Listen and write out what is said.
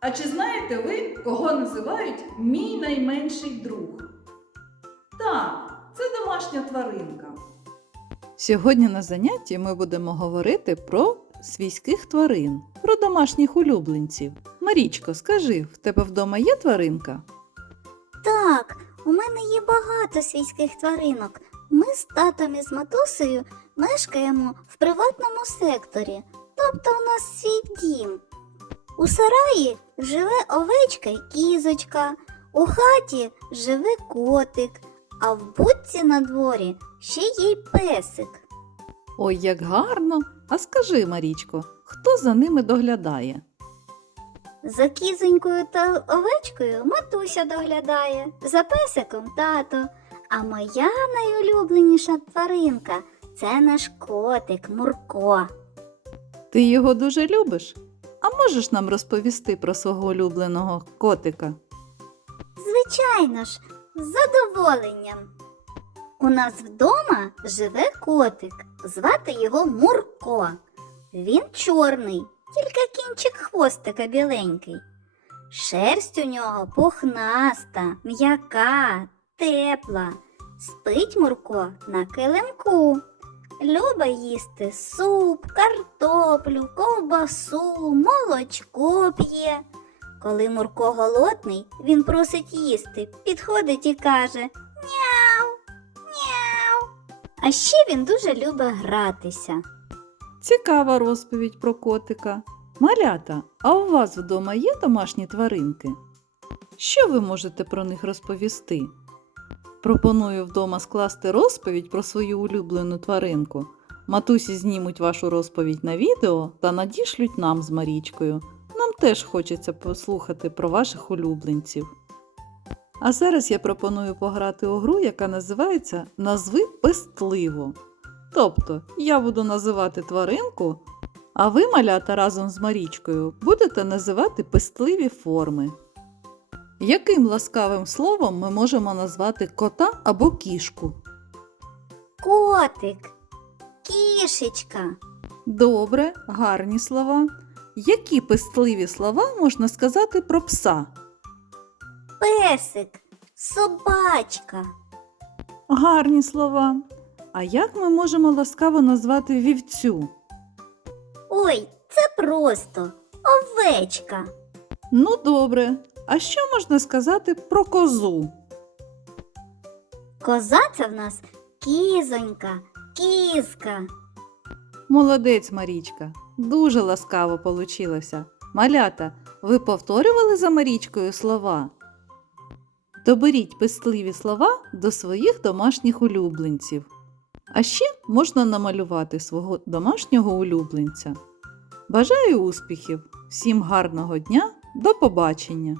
А чи знаєте ви, кого називають мій найменший друг? Так, це домашня тваринка. Сьогодні на занятті ми будемо говорити про свійських тварин, про домашніх улюбленців. Марічко, скажи, в тебе вдома є тваринка? Так, у мене є багато свійських тваринок. Ми з татом і з матусею мешкаємо в приватному секторі, тобто у нас свій дім. У сараї живе овечка й кізочка, у хаті живе котик, а в будці на дворі ще є й песик. Ой, як гарно! А скажи, Марічко, хто за ними доглядає? За кізонькою та овечкою матуся доглядає, за песиком тато. А моя найулюбленіша тваринка це наш котик Мурко. Ти його дуже любиш? А можеш нам розповісти про свого улюбленого котика? Звичайно ж, з задоволенням. У нас вдома живе котик, звати його Мурко. Він чорний, тільки кінчик хвостика біленький. Шерсть у нього пухнаста, м'яка, тепла. Спить Мурко на килимку. Любить їсти суп, картоплю, ковбасу, молочко п'є. Коли Мурко голодний, він просить їсти, підходить і каже Няу, няу. А ще він дуже любить гратися. Цікава розповідь про котика. Малята, а у вас вдома є домашні тваринки? Що ви можете про них розповісти? Пропоную вдома скласти розповідь про свою улюблену тваринку. Матусі знімуть вашу розповідь на відео та надішлють нам з Марічкою. Нам теж хочеться послухати про ваших улюбленців. А зараз я пропоную пограти у гру, яка називається Назви пестливо. Тобто я буду називати тваринку, а ви, малята, разом з Марічкою, будете називати пестливі форми. Яким ласкавим словом ми можемо назвати кота або кішку? Котик, кішечка, Добре, гарні слова. Які пестливі слова можна сказати про пса? песик, собачка, Гарні слова. А як ми можемо ласкаво назвати вівцю? ой, це просто овечка, Ну, добре. А що можна сказати про козу? коза це в нас кізонька, кізка. Молодець, Марічка, дуже ласкаво получилося. Малята, ви повторювали за Марічкою слова? Доберіть пестливі слова до своїх домашніх улюбленців. А ще можна намалювати свого домашнього улюбленця. Бажаю успіхів! Всім гарного дня! До побачення!